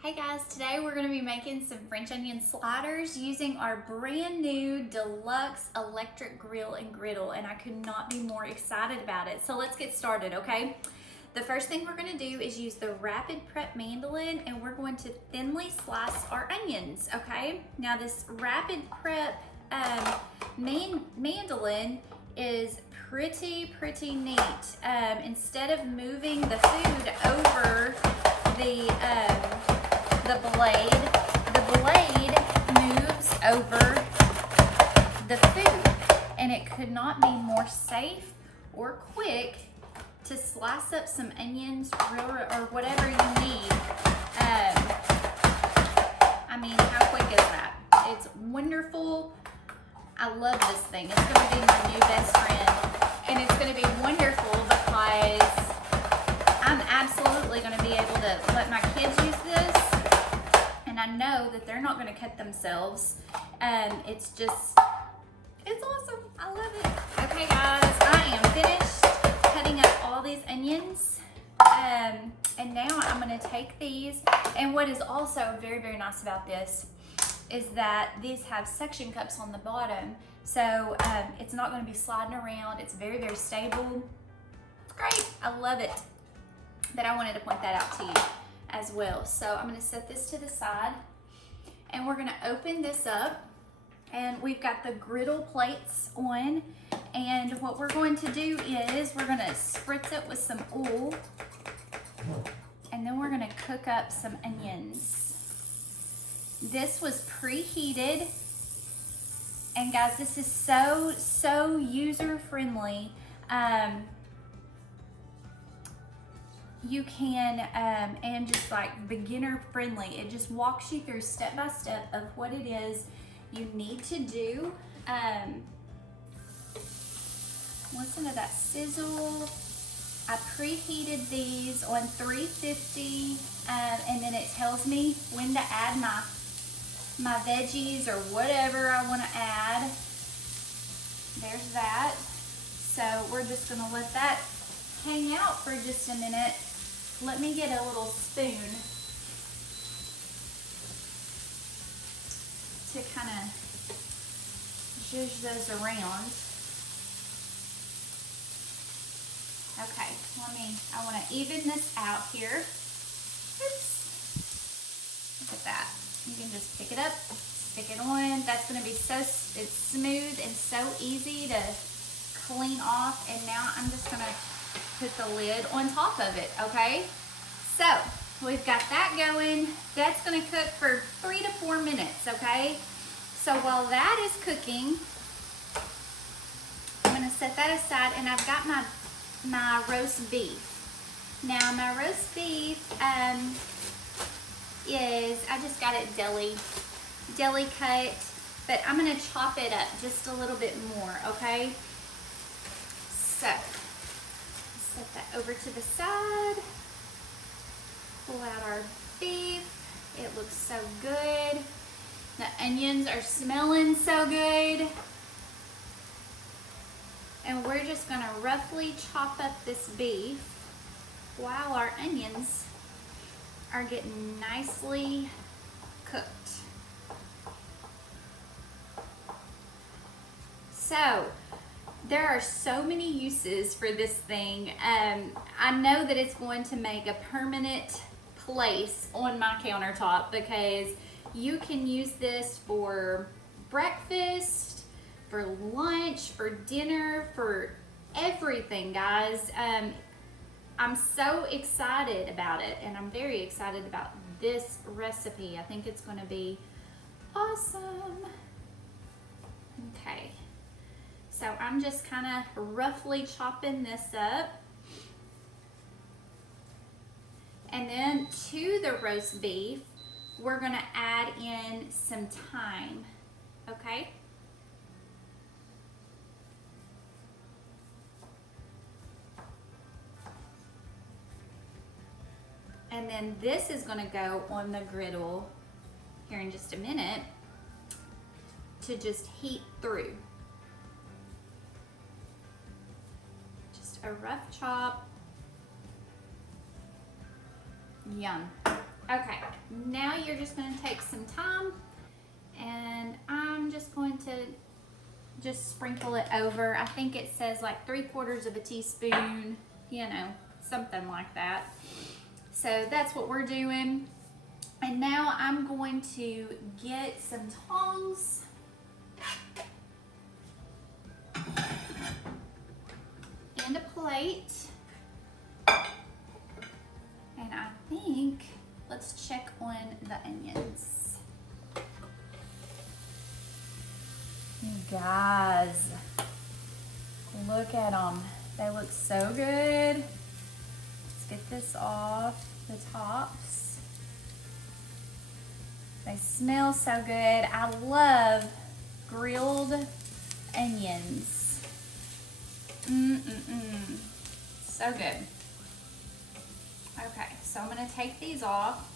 Hey guys, today we're going to be making some French onion sliders using our brand new deluxe electric grill and griddle, and I could not be more excited about it. So let's get started, okay? The first thing we're going to do is use the Rapid Prep mandolin, and we're going to thinly slice our onions, okay? Now this Rapid Prep mandolin is pretty neat. Instead of moving the food over the blade moves over the food, and it could not be more safe or quick to slice up some onions or whatever you need. I mean, how quick is that? It's wonderful. I love this thing. It's going to be my new best friend, and it's going to be wonderful because I'm absolutely going to be able to let my kids use this, and I know that they're not going to cut themselves. It's awesome. I love it. Okay guys, I am finished cutting up all these onions, and now I'm going to take these, and what is also very nice about this is that these have suction cups on the bottom, so it's not going to be sliding around. It's very stable. It's great. I love it. But I wanted to point that out to you as well. So I'm going to set this to the side, and we're going to open this up, and we've got the griddle plates on, and what we're going to do is we're going to spritz it with some oil, and then we're going to cook up some onions. This was preheated, and guys, this is so user friendly. You can, and just like beginner friendly. It just walks you through step by step of what it is you need to do. Listen to that sizzle. I preheated these on 350, and then it tells me when to add my veggies or whatever I want to add. There's that. So we're just gonna let that hang out for just a minute. Let me get a little spoon to kind of zhuzh those around. Okay, I want to even this out here. Oops. Look at that. You can just pick it up, stick it on. That's going to be it's smooth and so easy to clean off. And now I'm just going to put the lid on top of it, okay? So we've got that going. That's going to cook for 3 to 4 minutes, okay? So while that is cooking, I'm going to set that aside, and I've got my roast beef. Now my roast beef is, I just got it deli cut, but I'm going to chop it up just a little bit more, okay? So set that over to the side. Pull out our beef. It looks so good. The onions are smelling so good. And we're just going to roughly chop up this beef while our onions are getting nicely cooked. So there are so many uses for this thing. I know that it's going to make a permanent place on my countertop because you can use this for breakfast, for lunch, for dinner, for everything, guys. I'm so excited about it, and I'm very excited about this recipe. I think it's going to be awesome. Okay. So I'm just kind of roughly chopping this up. And then to the roast beef, we're gonna add in some thyme, okay? And then this is gonna go on the griddle here in just a minute to just heat through. A rough chop. Yum. Okay, now you're just going to take some time, and I'm just going to just sprinkle it over. I think it says like 3/4 of a teaspoon, you know, something like that. So that's what we're doing. And now I'm going to get some tongs. And a plate. And I think, let's check on the onions. You guys, look at them. They look so good. Let's get this off the tops. They smell so good. I love grilled onions. So good. Okay, so I'm gonna take these off.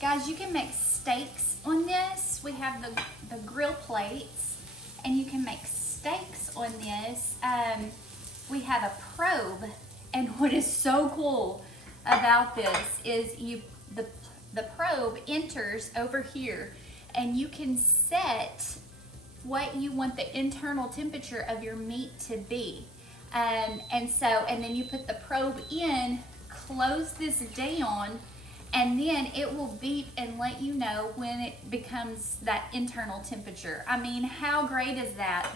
Guys, you can make steaks on this. We have the grill plates, and you can make steaks on this. We have a probe, and what is so cool about this is the probe enters over here, and you can set what you want the internal temperature of your meat to be. And then you put the probe in, close this down, and then it will beep and let you know when it becomes that internal temperature. I mean, how great is that?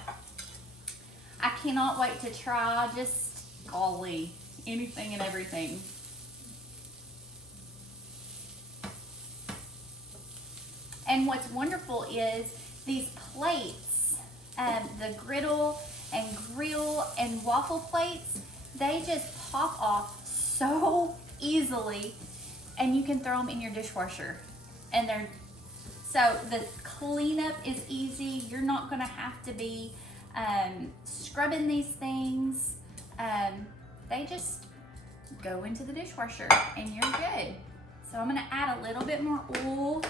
I cannot wait to try, just golly, anything and everything. And what's wonderful is these plates, the griddle and grill and waffle plates, they just pop off so easily, and you can throw them in your dishwasher. And so the cleanup is easy. You're not gonna have to be scrubbing these things. They just go into the dishwasher and you're good. So I'm gonna add a little bit more oil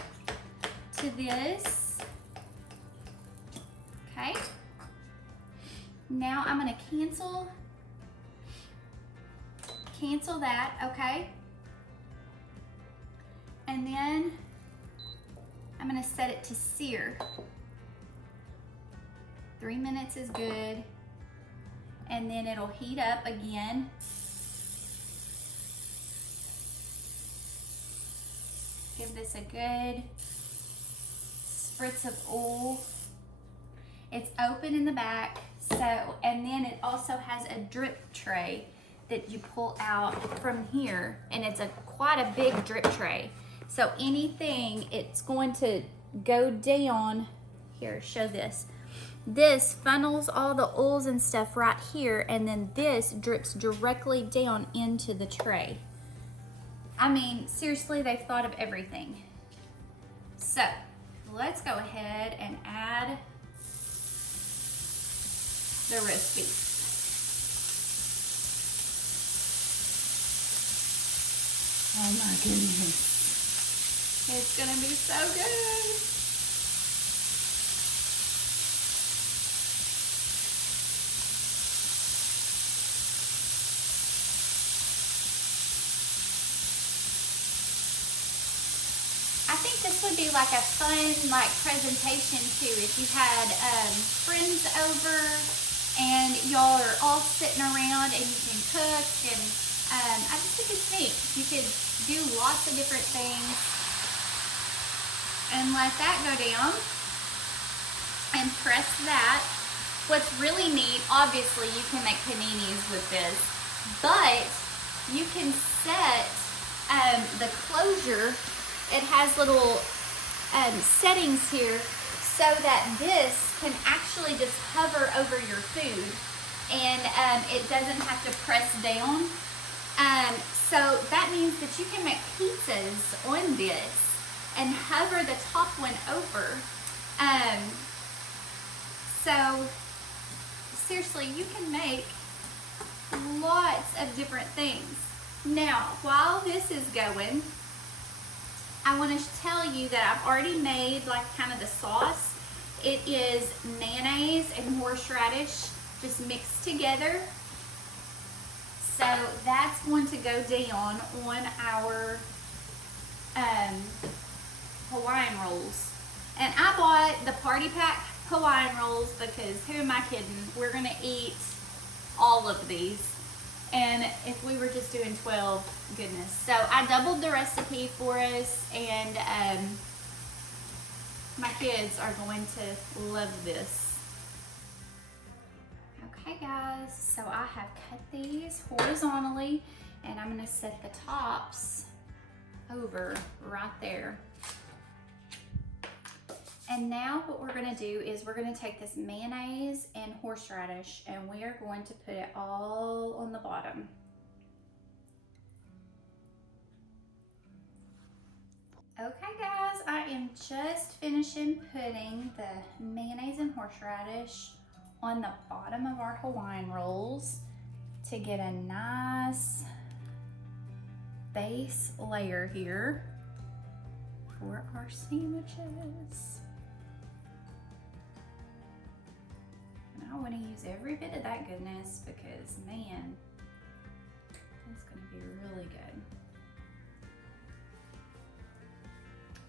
to this. Okay. Now I'm gonna cancel that, okay? And then I'm gonna set it to sear. 3 minutes is good. And then it'll heat up again. Give this a good spritz of oil. It's open in the back, and then it also has a drip tray that you pull out from here, and it's quite a big drip tray. So anything, it's going to go down here. Show this. This funnels all the oils and stuff right here, and then this drips directly down into the tray. I mean, seriously, they've thought of everything. So let's go ahead and add the roast beef. Oh my goodness. It's gonna be so good. I think this would be like a fun presentation too. If you had friends over and y'all are all sitting around and you can cook, and I just think it's neat. You could do lots of different things and let that go down and press that. What's really neat, obviously you can make paninis with this, but you can set the closure. It has little settings here so that this can actually just hover over your food, and it doesn't have to press down. So that means that you can make pizzas on this and hover the top one over. So seriously, you can make lots of different things. Now, while this is going, I want to tell you that I've already made kind of the sauce. It is mayonnaise and horseradish just mixed together. So that's going to go down on our Hawaiian rolls. And I bought the party pack Hawaiian rolls because who am I kidding? We're gonna eat all of these. And if we were just doing 12, goodness. So I doubled the recipe for us, and my kids are going to love this. Okay guys, so I have cut these horizontally, and I'm gonna set the tops over right there. And now what we're gonna do is we're gonna take this mayonnaise and horseradish, and we are going to put it all on the bottom. Okay guys, I am just finishing putting the mayonnaise and horseradish on the bottom of our Hawaiian rolls to get a nice base layer here for our sandwiches. And I want to use every bit of that goodness because, man, it's going to be really good.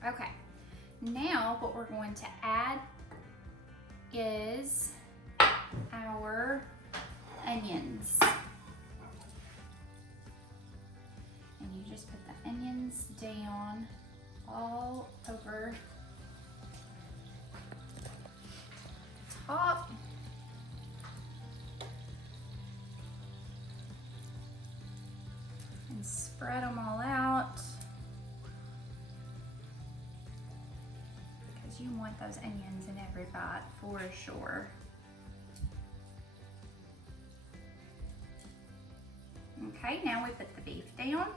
Okay, now what we're going to add is our onions. And you just put the onions down all over the top. And spread them all out, because you want those onions in every bite for sure. Okay, now we put the beef down.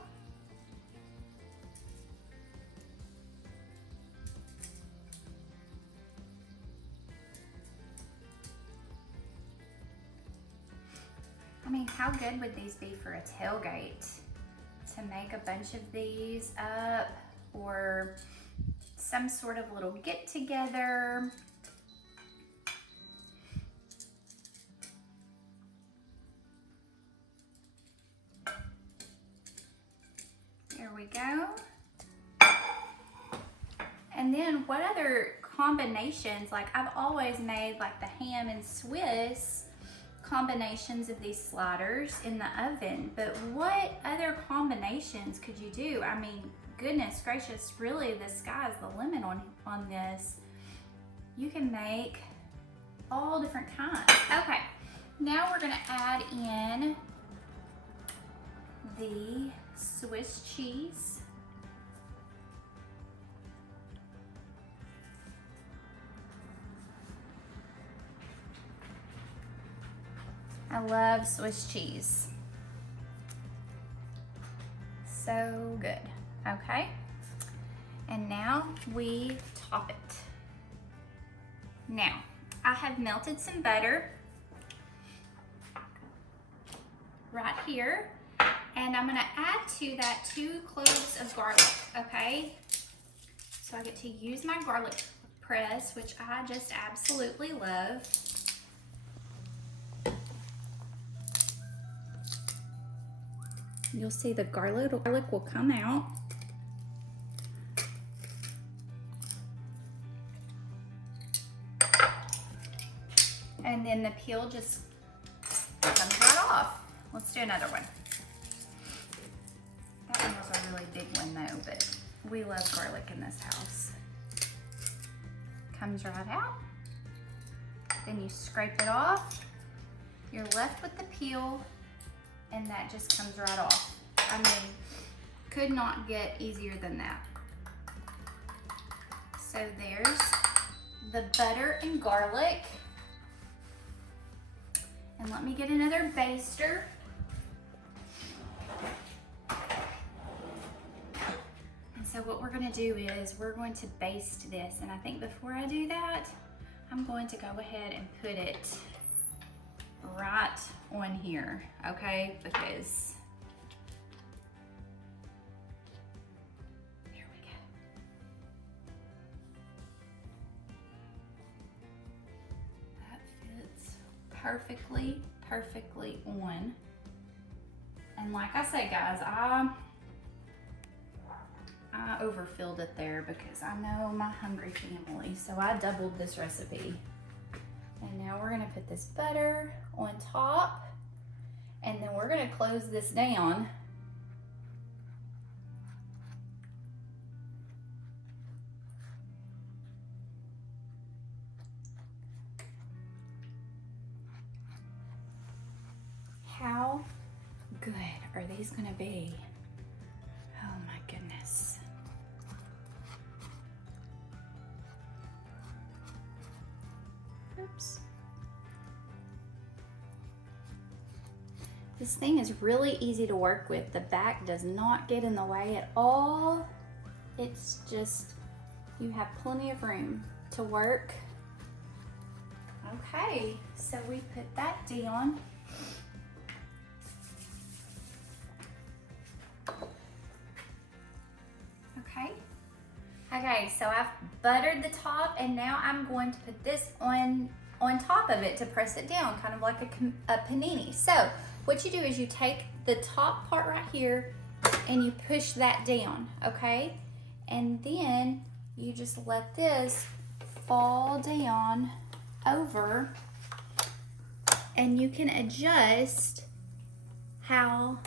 I mean, how good would these be for a tailgate? To make a bunch of these up, or some sort of little get together. There we go. And then what other combinations, like I've always made like the ham and Swiss combinations of these sliders in the oven, but what other combinations could you do? I mean, goodness gracious, really the sky's the limit on this. You can make all different kinds. Okay, now we're gonna add in the Swiss cheese. I love Swiss cheese. So good. Okay. And now we top it. Now, I have melted some butter right here, and I'm gonna add to that 2 cloves of garlic, okay? So I get to use my garlic press, which I just absolutely love. You'll see the garlic will come out. And then the peel just comes right off. Let's do another one. That one was a really big one though, but we love garlic in this house. Comes right out. Then you scrape it off. You're left with the peel, and that just comes right off. I mean, could not get easier than that. So there's the butter and garlic. And let me get another baster. And so what we're gonna do is we're going to baste this. And I think before I do that, I'm going to go ahead and put it right on here, okay? Because there we go. That fits perfectly on. And like I say, guys, I overfilled it there because I know my hungry family, so I doubled this recipe. And now we're gonna put this butter on top, and then we're gonna close this down. How good are these gonna be? Oh my goodness. Oops. This thing is really easy to work with. The back does not get in the way at all. It's just, you have plenty of room to work. Okay, so we put that down. Okay, so I've buttered the top, and now I'm going to put this on top of it to press it down, kind of like a panini. So what you do is you take the top part right here and you push that down, okay? And then you just let this fall down over, and you can adjust how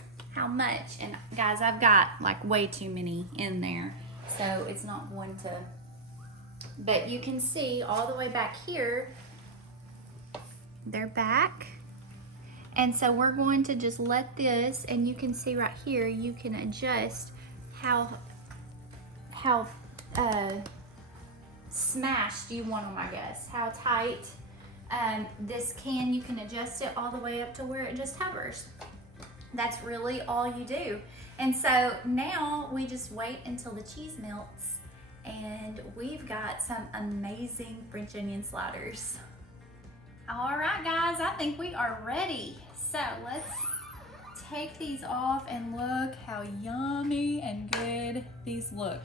much. And guys, I've got like way too many in there, so it's not going to, but you can see all the way back here, they're back. And so we're going to just let this, and you can see right here, you can adjust how smashed you want them, I guess, how tight. This can, you can adjust it all the way up to where it just hovers. That's really all you do. And so now we just wait until the cheese melts, and we've got some amazing French onion sliders. All right, guys, I think we are ready. So let's take these off, and look how yummy and good these look.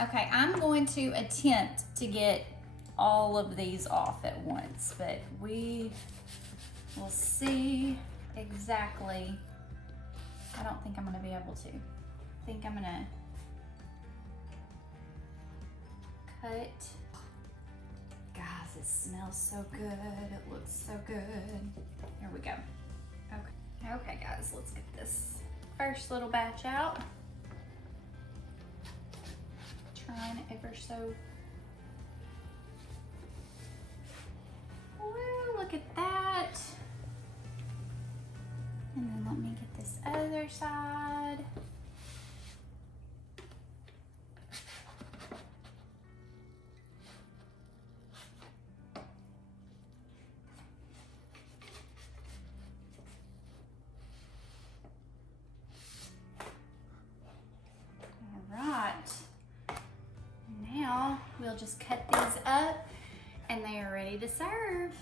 Okay, I'm going to attempt to get all of these off at once, but we will see exactly. I don't think I'm gonna be able to. I think I'm gonna cut. Guys, it smells so good. It looks so good. Here we go. Okay. Okay, guys, let's get this first little batch out. Trying ever so. Well, look at that. And then let me get this other side. We'll just cut these up, and they are ready to serve.